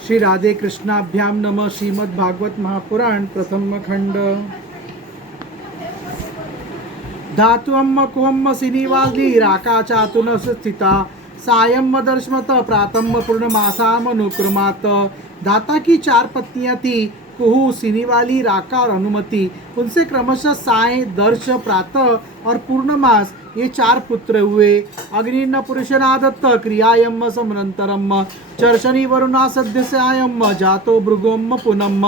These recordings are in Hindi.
श्री राधे कृष्णाभ्याम नमः। श्रीमद् भागवत महापुराण प्रथम खंड। धात्वम कुहम सिनिवाली राका चातुन स्थिता सायम दर्शमत प्रातम पूर्णमासाम अनुक्रमात। धाता की चार पत्नियां थी, कुहू, सिनीवाली, राका और अनुमति। उनसे क्रमशः साय, दर्श, प्रातः और पूर्णमास ये चार पुत्र हुए। अग्निन्न पुरुषनादत्त क्रियायम समनंतरम चर्षणी वरुणा सद्यस्यायम जातो भृगोम पुनम।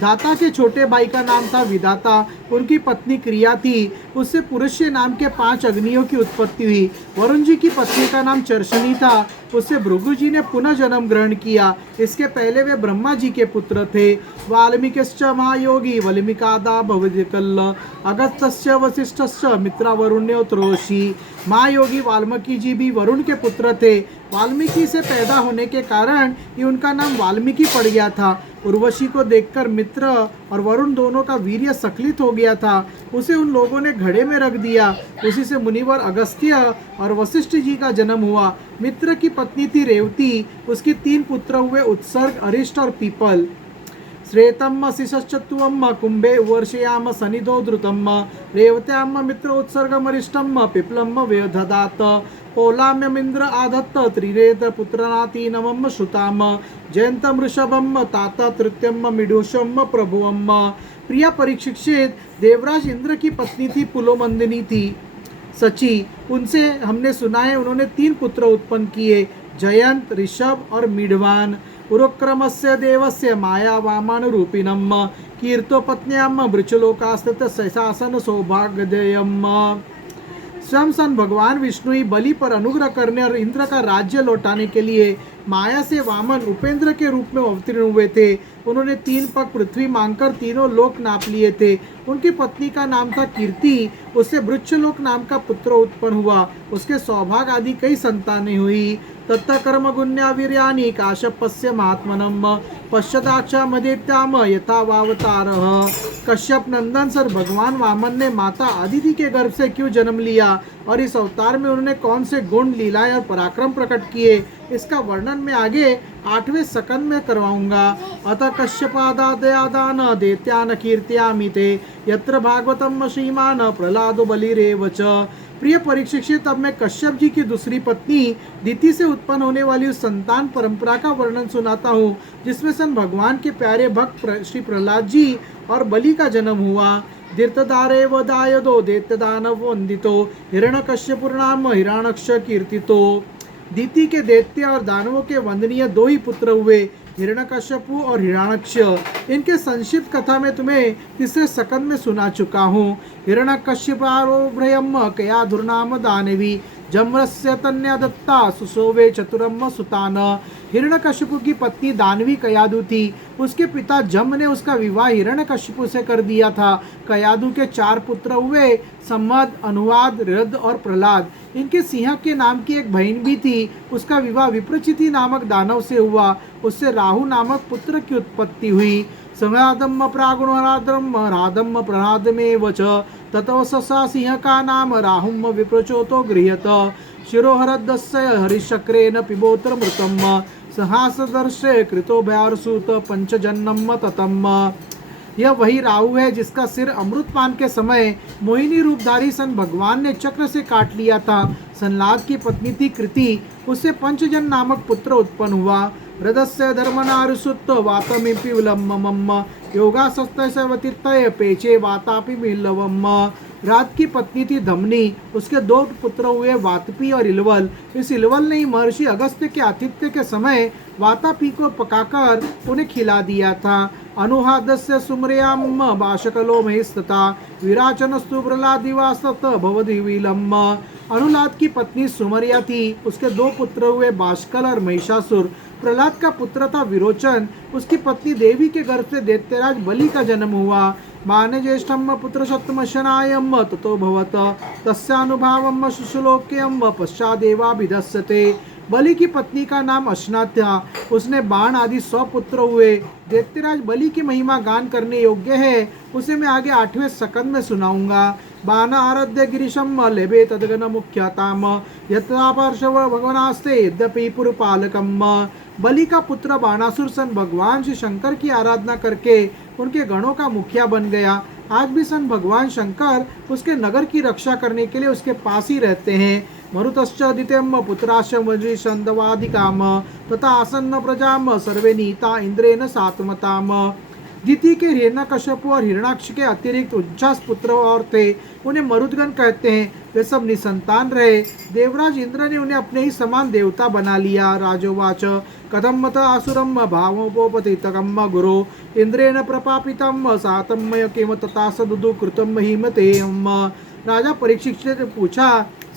दाता के छोटे भाई का नाम था विधाता, उनकी पत्नी क्रिया थी, उससे पुरुष्य नाम के 5 अग्नियों की उत्पत्ति हुई। वरुण जी की पत्नी का नाम चर्षणी था, उससे भृगु जी ने पुनः जन्म ग्रहण किया। इसके पहले वे ब्रह्मा जी के पुत्र थे। वाल्मीकिश्च महायोगी वल्मीकादा भवदिकल्ल अगस्त्यस्य वसिष्ठस्य मित्रा वरुण्योत्रोषि। महायोगी वाल्मीकि जी भी वरुण के पुत्र थे। वाल्मीकि से पैदा होने के कारण ही उनका नाम वाल्मीकि पड़ गया था। उर्वशी को देखकर मित्र और वरुण दोनों का वीर्य सक्लित हो गया था। उसे उन लोगों ने घड़े में रख दिया। उसी से मुनिवर अगस्त्य और वशिष्ठ जी का जन्म हुआ। मित्र की पत्नी थी रेवती, उसकी 3 पुत्र हुए, उत्सर्ग, अरिष्ट और पीपल। श्रेतम शिशश्चत्वम कुंभे वर्षयाम सनिधो द्रुतम रेवत्याम मित्र उत्सर्गमरिष्टम पिप्लम व्यदधात पोलाम्यमिंद्र आधत्त त्रिरेत पुत्रनातीनमम श्रुताम जयंतम ऋषभम तात तृतीयम मिडुषम प्रभुवम। प्रिया परीक्षित देवराज इंद्र की पत्नी थी, पुलोमंदिनी थी सची। उनसे हमने सुना है उन्होंने 3 पुत्र उत्पन्न किए, जयंत, ऋषभ और मिडवान। उरुक्रमस्य देवस्य माया वामान रूपिणम कीर्तोपत्न्याम वृक्षलोकास्थित शासन सौभाग्यम। स्वयं सन भगवान विष्णु ही बलि पर अनुग्रह करने और इंद्र का राज्य लौटाने के लिए माया से वामन उपेंद्र के रूप में अवतीर्ण हुए थे। उन्होंने 3 पग पृथ्वी मांगकर तीनों लोक नाप लिए थे। उनकी पत्नी का नाम था कीर्ति, उससे वृक्षलोक नाम का पुत्र उत्पन्न हुआ। उसके सौभाग्य आदि कई संतानें हुई। तत्त कर्म गुण्या वीर्यानि काश्यपस्य महात्मनम पश्चादाक्षा मदेत्याम यथा वावतारः। कश्यप नंदन सर भगवान वामन ने माता आदिति के गर्भ से क्यों जन्म लिया और इस अवतार में उन्होंने कौन से गुण, लीलाएं और पराक्रम प्रकट किए, इसका वर्णन मैं आगे 8वें सकंद में करवाऊंगा। अतः कश्यपादादयादान दैत्यान कीर्त्यामि ते यत्र भागवतम श्रीमान प्रहलादो बलिरेव च। प्रिय परीक्षित, अब मैं कश्यप जी की दूसरी पत्नी दिति से उत्पन्न होने वाली उस संतान परंपरा का वर्णन सुनाता हूँ जिसमें सन भगवान के प्यारे भक्त श्री प्रहलाद जी और बलि का जन्म हुआ। तीर्थधारेव दायदो दैत्यदानव वंदितो हिरण्यकश्यपुर्नाम हिरण्यक्ष कीर्तितो। दिति के दैत्य और दानवों के वंदनीय 2 ही पुत्र हुए, हिरण्यकश्यपु और हिरण्याक्ष। इनके संक्षिप्त कथा में तुम्हें तीसरे सकंद में सुना चुका हूँ। हिरण्यकश्यपारोभ्रयम कया धुर्नाम दानवी जम्रस्य तन्या दत्ता सुशोभे चतुरम सुतान। हिरण्यकश्यपु की पत्नी दानवी कयादु थी। उसके पिता जम ने उसका विवाह हिरण्यकश्यपु से कर दिया था। कयादु के 4 पुत्र हुए, सम्मद, अनुवाद, रद और प्रहलाद। इनके सिंह के नाम की एक बहन भी थी, उसका विवाह विप्रचिति नामक दानव से हुआ। उससे राहु नामक पुत्र की उत्पत्ति हुई। संरादम प्रागुणराद्रम राधम प्रणादमेव च ततो ससा सिंह का नाम राहुम विप्रचोतो गृह्यत शिरोहरदस्य हरिशक्रेण पिबोत्र मृतम सहासदर्शे कृतो भयारसूत पंचजन्नम ततम। यह वही राहु है जिसका सिर अमृतपान के समय मोहिनी रूपधारी सन भगवान ने चक्र से काट लिया था। संलाद की पत्नी थी कृति, उससे पंचजन नामक पुत्र उत्पन्न हुआ। हृदस्य धर्मनारुसुत वातमिपि विलम्बम योगासस्तय पेचे वातापि मिलवम। रात की पत्नी थी धमनी, उसके 2 पुत्र हुए, वातपी और इलवल। इस इलवल ने महर्षि अगस्त्य के आतिथ्य के समय वातापी को पकाकर उन्हें खिला दिया था। अनुहादस्य सुमरयाम बाशकलो महिस्तता विराचनस्तु प्रहलादिवासत भवदिविलम। अनुलाद की पत्नी सुमरिया थी, उसके 2 पुत्र हुए, बाष्कल और महिषासुर। प्रहलाद का पुत्र था विरोचन, उसकी पत्नी देवी के गर्भ से दैत्यराज बलि का जन्म हुआ। माने ज्येष्ठम पुत्र ततो भवत तस्यानुभावम शुश्लोक्यम पश्चादेवाभिधस्यते बलि की पत्नी का नाम अशना था। उसने बाण आदि 100 पुत्र हुए। दैत्यराज बलि की महिमा गान करने योग्य है, उसे मैं आगे 8वें सकंद में सुनाऊंगा। बाण आराध्य गिरीशम लेबे तदगन मुख्यताम यथा पार्श्व भगवानास्ते यद्यपि पुरपालकम। बलि का पुत्र बाणासुर सन भगवान श्री शंकर की आराधना करके उनके गणों का मुखिया बन गया। आज भी सन भगवान शंकर उसके नगर की रक्षा करने के लिए उसके पास ही रहते हैं। मरुतश्च दित्यम पुत्राश्च मृषंदवादिकाम तथा आसन्न प्रजाम सर्वे नीता इंद्रेन सात्मताम। दिति के हिरण्यकश्यप और हिरणाक्ष के अतिरिक्त 49 पुत्र और थे, उन्हें मरुदगण कहते हैं। वे सब निसंतान रहे। देवराज इंद्र ने उन्हें अपने ही समान देवता बना लिया। राजोवाच कथम मत आसुरम भावोपतितकम गुरो इंद्रेण प्रपापितम सातमय किम तथा सदुदु कृतम महिमते। राजा परीक्षित ने पूछा,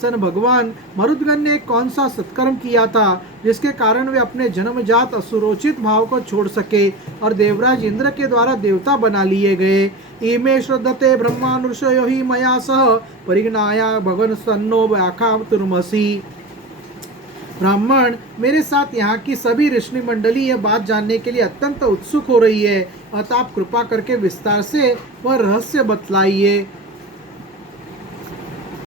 सन भगवान, मरुदगण ने कौन सा सत्कर्म किया था जिसके कारण वे अपने जन्मजात असुरोचित भाव को छोड़ सके और देवराज इंद्र के द्वारा देवता बना लिए गए। इमे श्रद्धते ब्रह्मानुषयो हि मया सह परिगणाया भगवन सन्नो व्याखा तुर्मसी। ब्राह्मण, मेरे साथ यहाँ की सभी ऋषि मंडली यह बात जानने के लिए अत्यंत उत्सुक हो रही है, अतः आप कृपा करके विस्तार से वह रहस्य बतलाइए।